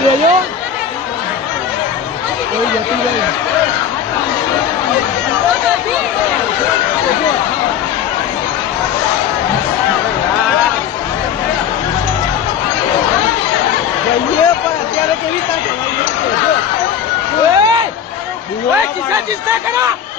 લેજો કોઈ જતી નહીં જઈએ પણ અત્યારે કેવી રીતે ચિંતા કરો